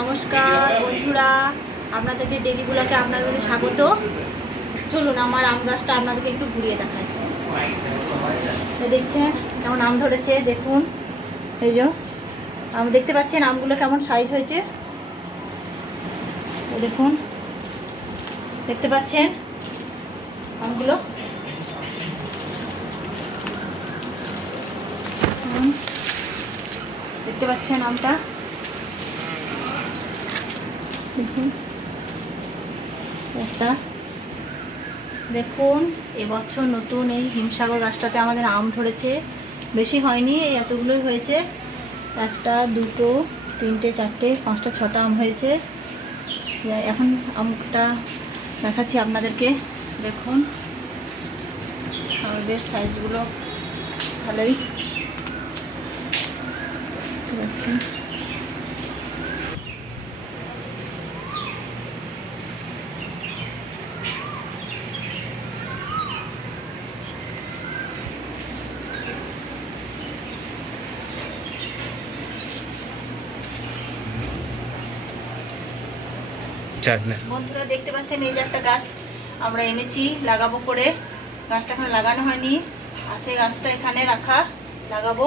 নমস্কার, বন্ধুরা। আপনাদেরকে ডেলি ব্লকে আপনাদেরকে স্বাগত। চলুন, আমার আম গাছটা আপনাদেরকে একটু ঘুরিয়ে এই দেখছেন, কেমন আম ধরেছে, দেখুন। এই যে, আম দেখতে পাচ্ছেন, আমগুলো কেমন সাইজ হয়েছে? দেখুন, দেখতে পাচ্ছেন আমগুলো। দেখতে পাচ্ছেন আমটা? দেখুন একটা দেখুন, এবছর নতুন এই হিমসাগর গাছটাতে আমাদের আম ধরেছে। বেশি হয়নি, এই এতগুলোই হয়েছে। একটা, দুটো, তিনটে, চারটে, পাঁচটা, ছটা আম হয়েছে। এখন আমটা দেখাচ্ছি আপনাদেরকে। দেখুন আমাদের সাইজগুলো ভালোই। দেখছি বন্ধুরা, দেখতে পাচ্ছেন এই যে একটা গাছ, আমরা এনেছি, লাগাবো করে। গাছটা এখন লাগানো হয়নি। আছে গাছটা এখানে রাখা, লাগাবো।